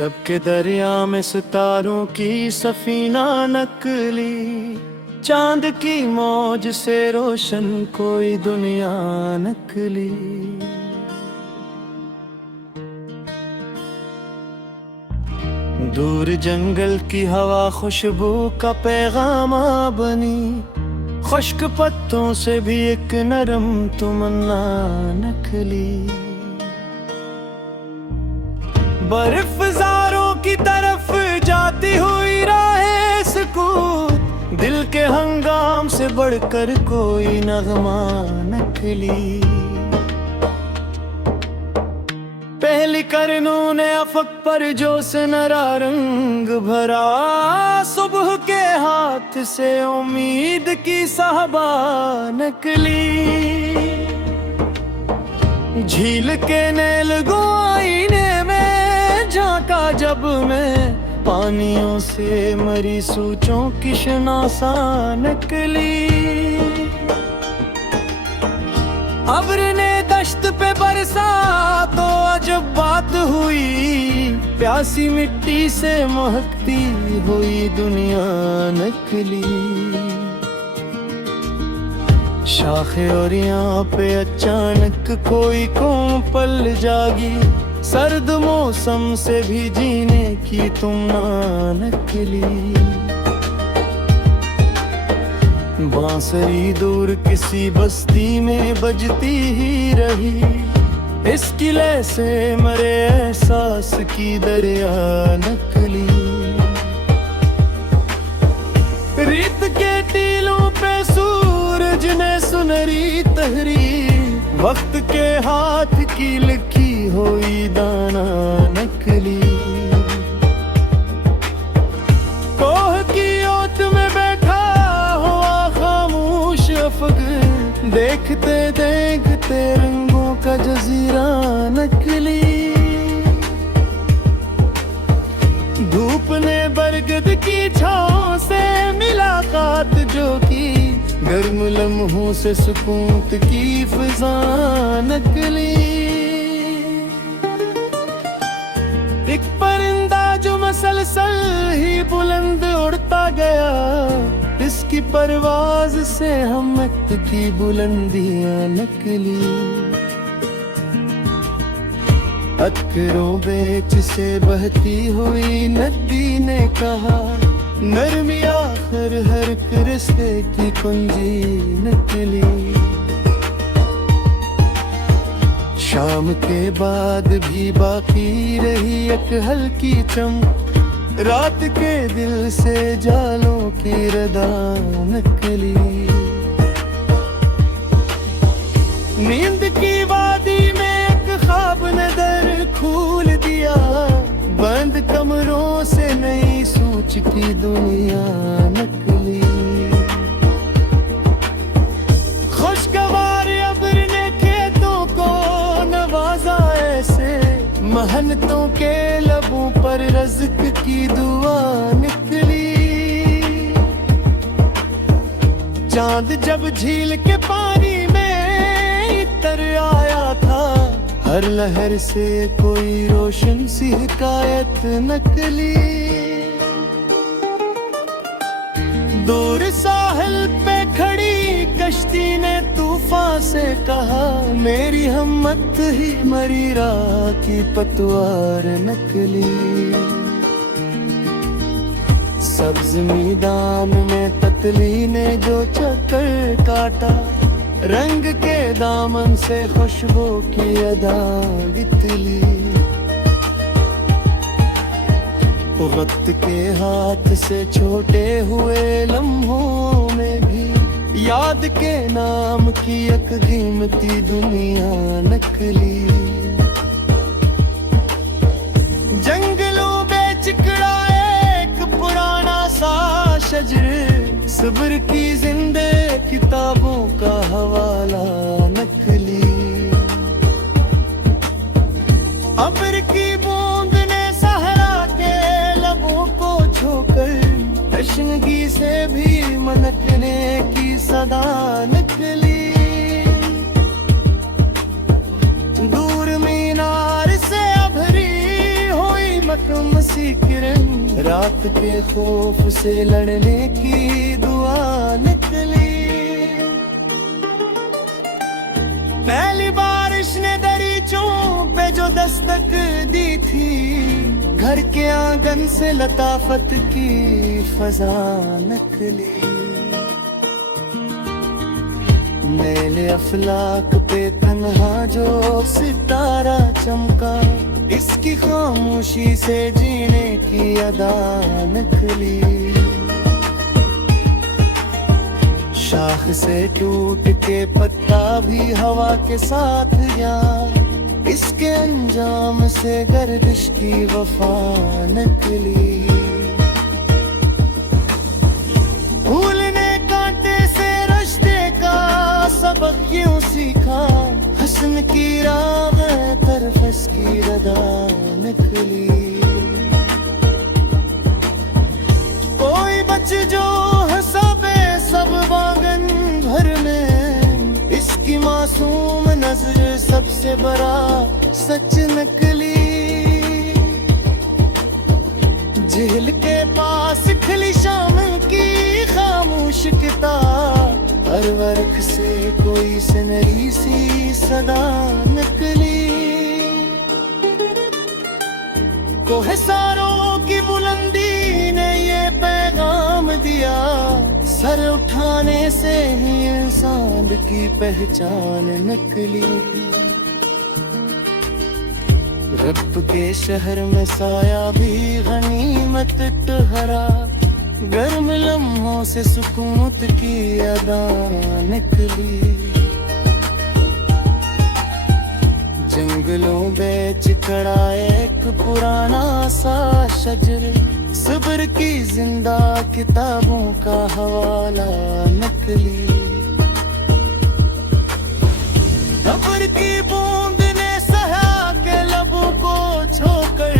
शब के दरिया में सितारों की सफीना नकली, चांद की मौज से रोशन कोई दुनिया नकली। दूर जंगल की हवा खुशबू का पैगाम बनी, खुश्क पत्तों से भी एक नरम तमन्ना नकली। बर्फज़ारों की तरफ जाती हुई राहें सुकून, दिल के हंगाम से बढ़कर कोई नगमा नकली। पहली करनों ने अफक पर जो सुनहरा रंग भरा, सुबह के हाथ से उम्मीद की साहबा नकली। झील के नीलगो आईने में झांका जब मैं, पानियों से मरी सूचों की शनासा नकली। अब्र ने दश्त पे बरसा तो अजब बात हुई, प्यासी मिट्टी से महकती हुई दुनिया नकली। शाखे और यहाँ पे अचानक कोई कोपल जागी, सर्द मौसम से भी जीने की तुमना नकली। बांसुरी दूर किसी बस्ती में बजती ही रही, इस किले से मरे एहसास की दरिया नकली। रेत के टीलों पे सूरज ने सुनहरी तहरीर, वक्त के हाथ की लिखी हुई दाना नकली। कोह की ओट में बैठा हुआ खामोश अफग, देखते देखते रंगों का जजीरा नकली। धूप ने बरगद की छांव से मुलाकात जो की, गर्म लम्हों से सुकून की फिजा नकली। एक परिंदा जो मसलसल ही बुलंद उड़ता गया, इसकी परवाज से हमत की बुलंदियां नकली। अतकरों बेच से बहती हुई नदी ने कहा, नरमी आखिर हर रिश्ते की कुंजी नकली। शाम के बाद भी बाकी रही एक हल्की चमक, रात के दिल से जालों की रदा नकली। नींद की वादी में एक ख्वाब ने दर खोल दिया, बंद कमरों से नई सोच की दुनिया नकली। खुशगवार अब्र ने खेतों को नवाजा ऐसे, मेहनतों के लबों पर रज़्क की दुआ निकली। चांद जब झील के पानी में इतर आया था, हर लहर से कोई रोशन सी हिकायत नकली। दूर साहिल पे खड़ी कश्ती ने तूफान से कहा, मेरी हिम्मत ही मरी राह की पतवार नकली। सब्ज मैदान में तितली ने जो चक्कर काटा, रंग के दामन से खुशबू की अदा बितली। वक्त के हाथ से छोटे हुए लम्हों में भी, याद के नाम की एक कीमती दुनिया नकली। जंगलों में चिकड़ा एक पुराना सा शजर, सब्र की जिंदे किताबों का हवाला नकली। अब्र की बूंद ने सहरा के लबों को छूकर, तशनगी से भी मनकने की सदा नकली। दूर मीनार से अभरी हुई तुम सी किरण, रात के खौफ से लड़ने की दुआ निकली। पहली बारिश ने दरीचों पे जो दस्तक दी थी, घर के आंगन से लताफत की फजा निकली। मेले अफलाक पे तन्हा जो सितारा चमका, इसकी खामोशी से जीने की अदा निकली। शाख से टूट के पत्ता भी हवा के साथ गया, इसके अंजाम से गर्दिश की वफा निकली। भूलने कांटे से रश्ते का सबक यूं सीखा, हसन की राह तरफस की रदा निकली। कोई बच जो हंसाबे सब बागन भर में, इसकी मासूम नजर सबसे बड़ा सच नकली। जेल के पास खिली शाम की खामोश किताब, हर वर्क से कोई सुनहरी सी सदा निकली। कोहसारों की बुलंदी ने ये पैगाम दिया, सर उठाने से ही इंसान की पहचान निकली। रब के शहर में साया भी गनीमत ठहरा, गर्म लम्हों से सुकूनत की अदा निकली। जंगलों बेच खड़ा एक पुराना सा शजर, सब्र की जिंदा किताबों का हवाला नकली। अब्र की बूंद ने सहा के लबों को छोकर,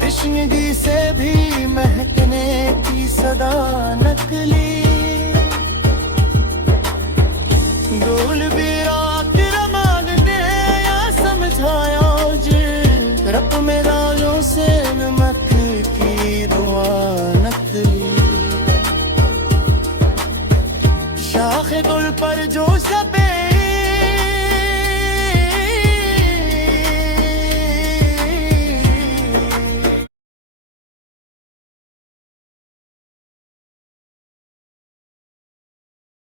तश्नगी से भी महकने की सदा नकली।